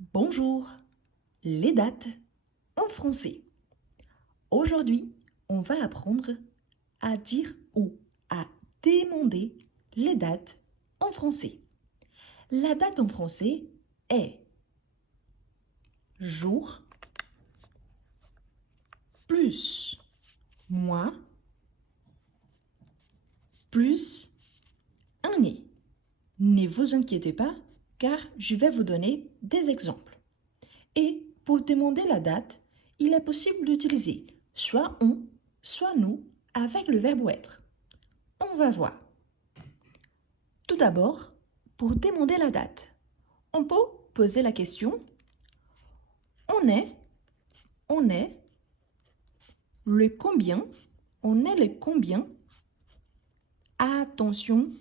Bonjour, les dates en français. Aujourd'hui, on va apprendre à dire ou à demander les dates en français. La date en français est jour plus mois plus année. Ne vous inquiétez pas car je vais vous donner des exemples. Et pour demander la date, il est possible d'utiliser soit on, soit nous avec le verbe être. On va voir. Tout d'abord, pour demander la date, on peut poser la question on est le combien, on est le combien. Attention,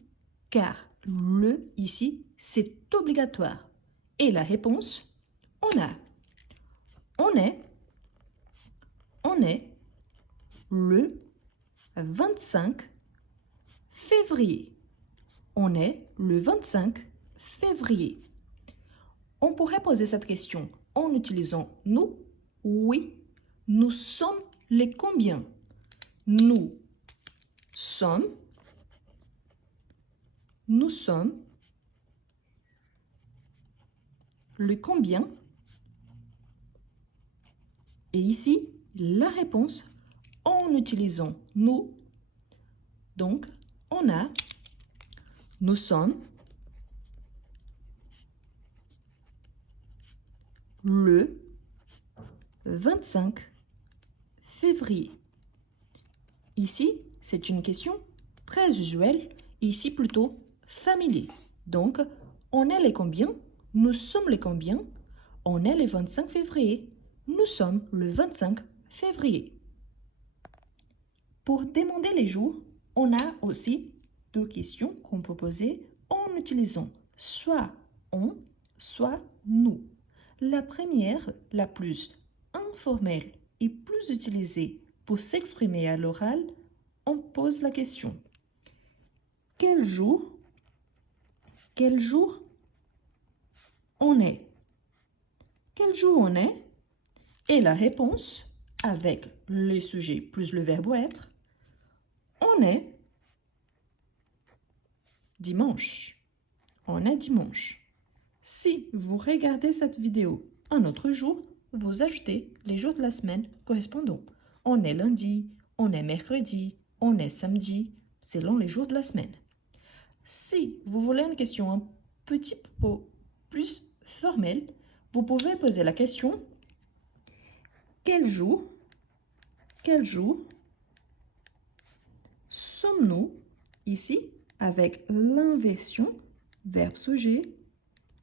car le ici, c'est obligatoire. Et la réponse, on a. On est le 25 février. On est le 25 février. On pourrait poser cette question en utilisant nous. Oui, nous sommes les combien? Nous sommes le combien? Et ici, la réponse en utilisant nous. Donc, on a nous sommes le 25 février. Ici, c'est une question très usuelle, ici plutôt familier. Donc, on est les combien? Nous sommes les combien? On est le 25 février. Nous sommes le 25 février. Pour demander les jours, on a aussi deux questions qu'on peut poser en utilisant soit on, soit nous. La première, la plus informelle et plus utilisée pour s'exprimer à l'oral, on pose la question quel jour on est? Quel jour on est? Et la réponse, avec le sujet plus le verbe être, on est dimanche. On est dimanche. Si vous regardez cette vidéo un autre jour, vous ajoutez les jours de la semaine correspondants. On est lundi, on est mercredi, on est samedi, selon les jours de la semaine. Si vous voulez une question un petit peu plus formelle, vous pouvez poser la question quel jour sommes-nous ici avec l'inversion verbe sujet.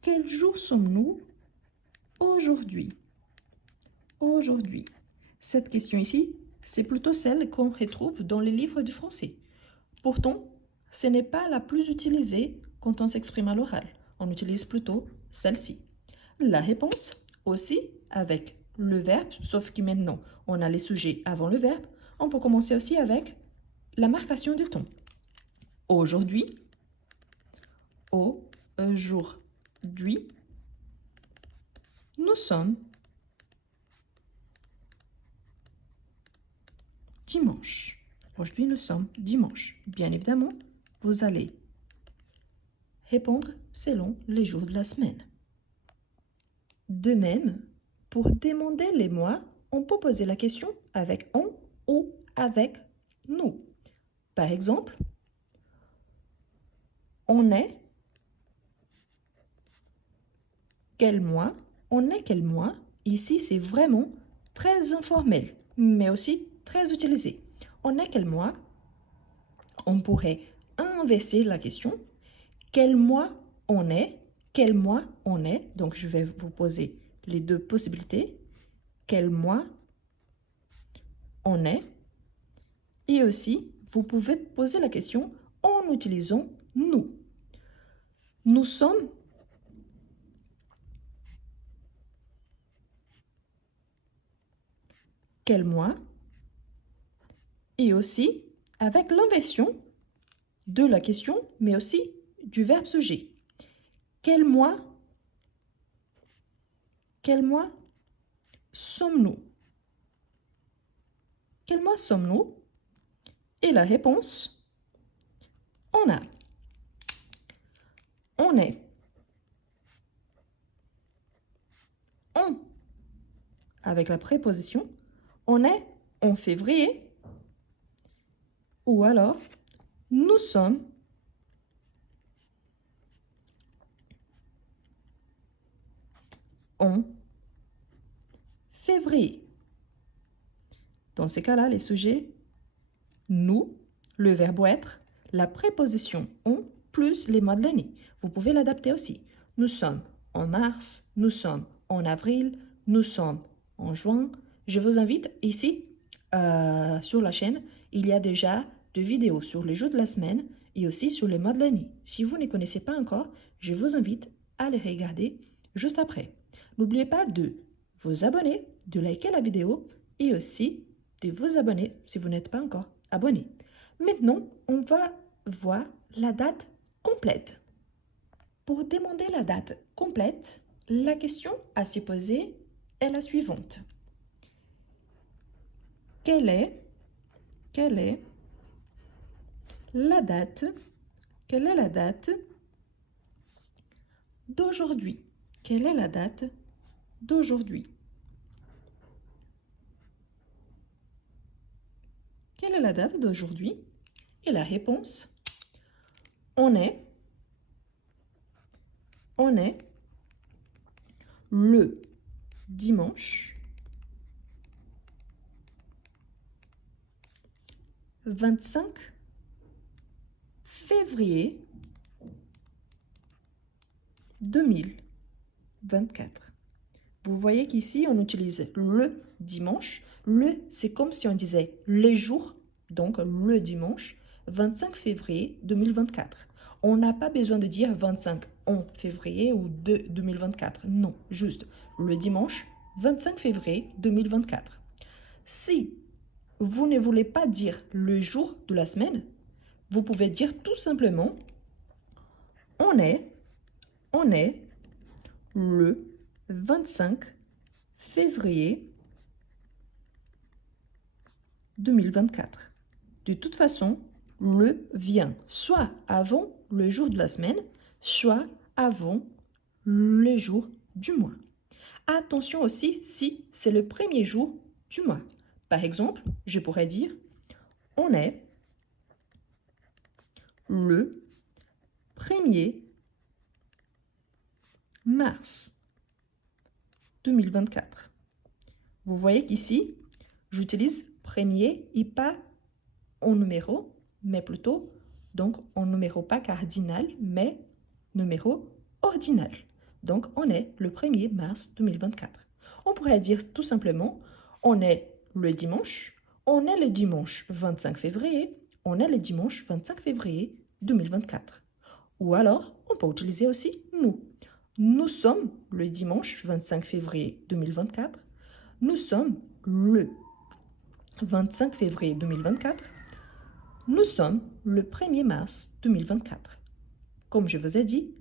Quel jour sommes-nous aujourd'hui? Aujourd'hui. Cette question ici, c'est plutôt celle qu'on retrouve dans les livres de français. Pourtant, ce n'est pas la plus utilisée quand on s'exprime à l'oral. On utilise plutôt celle-ci. La réponse aussi avec le verbe, sauf que maintenant on a les sujets avant le verbe. On peut commencer aussi avec la marcation du temps. Aujourd'hui, nous sommes dimanche. Aujourd'hui, nous sommes dimanche. Bien évidemment, vous allez répondre selon les jours de la semaine. De même, pour demander les mois, on peut poser la question avec on ou avec nous. Par exemple, on est quel mois? On est quel mois? Ici, c'est vraiment très informel, mais aussi très utilisé. On est quel mois? On pourrait inverser la question. Quel mois on est? Quel mois on est? Donc, je vais vous poser les deux possibilités. Quel mois on est? Et aussi, vous pouvez poser la question en utilisant nous. Nous sommes quel mois? Et aussi avec l'inversion de la question, mais aussi du verbe sujet. Quel mois quel mois sommes-nous? Quel mois sommes-nous? Et la réponse, on a. On est. On. Avec la préposition, on est en février. Ou alors, nous sommes en février. Dans ces cas-là, les sujets, nous, le verbe être, la préposition on, plus les mois de l'année. Vous pouvez l'adapter aussi. Nous sommes en mars, nous sommes en avril, nous sommes en juin. Je vous invite ici, sur la chaîne, il y a déjà 2 vidéos sur les jours de la semaine et aussi sur les mois de l'année. Si vous ne connaissez pas encore, je vous invite à les regarder juste après. N'oubliez pas de vous abonner, de liker la vidéo et aussi de vous abonner si vous n'êtes pas encore abonné. Maintenant, on va voir la date complète. Pour demander la date complète, la question à se poser est la suivante. Quelle est la date d'aujourd'hui? Quelle est la date d'aujourd'hui? Quelle est la date d'aujourd'hui? Et la réponse, on est le dimanche 25 février 2024. Vous voyez qu'ici, on utilise le dimanche. Le, c'est comme si on disait les jours, donc le dimanche 25 février 2024. On n'a pas besoin de dire 25 en février ou de 2024. Non, juste le dimanche 25 février 2024. Si vous ne voulez pas dire le jour de la semaine, vous pouvez dire tout simplement on est le 25 février 2024. De toute façon, le vient soit avant le jour de la semaine, soit avant le jour du mois. Attention aussi si c'est le premier jour du mois. Par exemple, je pourrais dire on est le 1er mars 2024. Vous voyez qu'ici, j'utilise premier et pas en numéro, mais plutôt donc en numéro pas cardinal, mais numéro ordinal. Donc, on est le 1er mars 2024. On pourrait dire tout simplement, on est le dimanche 25 février, on est le dimanche 25 février 2024. Ou alors, on peut utiliser aussi nous. Nous sommes le dimanche 25 février 2024. Nous sommes le 25 février 2024. Nous sommes le 1er mars 2024. Comme je vous ai dit,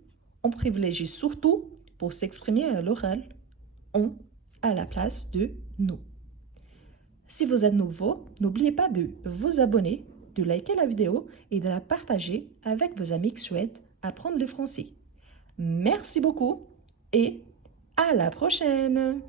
on privilégie surtout pour s'exprimer à l'oral on à la place de nous. Si vous êtes nouveau, n'oubliez pas de vous abonner, de liker la vidéo et de la partager avec vos amis qui souhaitent apprendre le français. Merci beaucoup et à la prochaine!